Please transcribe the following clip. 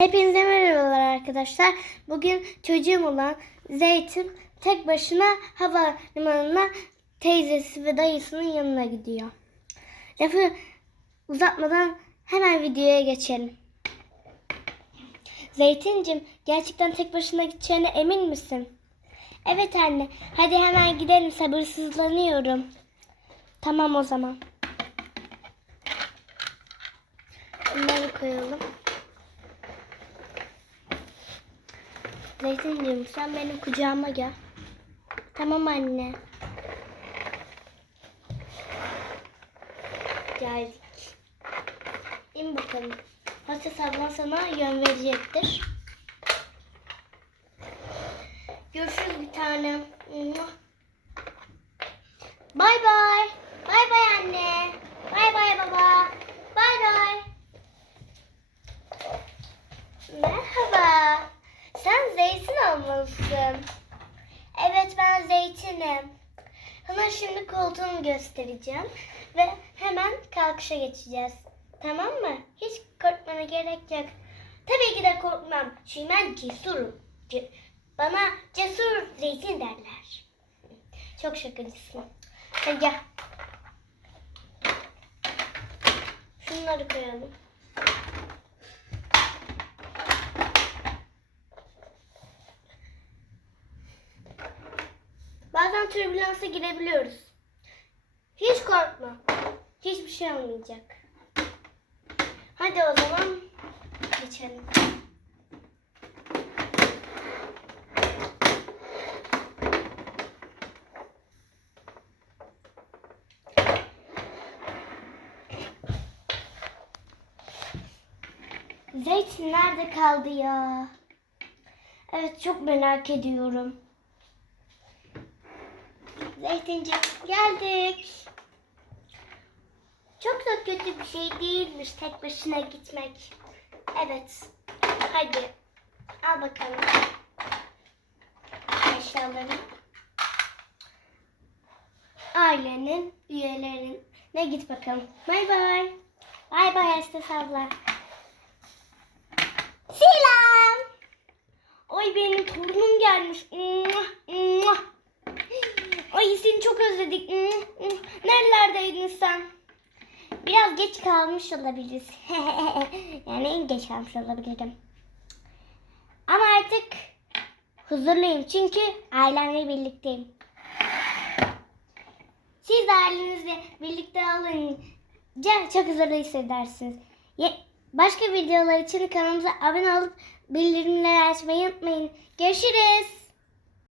Hepinize merhabalar arkadaşlar. Bugün çocuğum olan Zeytin tek başına havalimanına teyzesi ve dayısının yanına gidiyor. Lafı uzatmadan hemen videoya geçelim. Zeytincim gerçekten tek başına gideceğine emin misin? Evet anne. Hadi hemen gidelim sabırsızlanıyorum. Tamam o zaman. Bunları koyalım. Zeytinciğim sen benim kucağıma gel. Tamam anne. Geldik. İn bakalım. Hostes ablan sana yön verecektir. Görüşürüz bir tanem. Bay bay. Bay bay anne. Bay bay baba. Bay bay. Merhaba. Sen zeytin almalısın. Evet ben zeytinim. Sana şimdi koltuğumu göstereceğim. Ve hemen kalkışa geçeceğiz. Tamam mı? Hiç korkmana gerek yok. Tabii ki de korkmam. Çünkü ben cesurum. Ce- bana cesur zeytin derler. Çok şakacısın. Hadi gel. Şunları koyalım. Bazen türbülansa girebiliyoruz. Hiç korkma. Hiçbir şey olmayacak. Hadi o zaman geçelim. Zeytin nerede kaldı ya? Evet çok merak ediyorum. Zeytinciğim geldik. Çok da kötü bir şey değilmiş tek başına gitmek. Evet. Hadi. Al bakalım. Eşyalarını. Ailenin üyelerine git bakalım. Bay bay. Bay bay Estes abla. Selam. Oy benim torunum gelmiş. Ay seni çok özledik. Nerelerdeydin sen? Biraz geç kalmış olabiliriz. yani en geç kalmış olabilirim. Ama artık huzurluyum çünkü ailemle birlikteyim. Siz de ailenizle birlikte olunca çok huzurlu hissedersiniz. Başka videolar için kanalımıza abone olup bildirimleri açmayı unutmayın. Görüşürüz.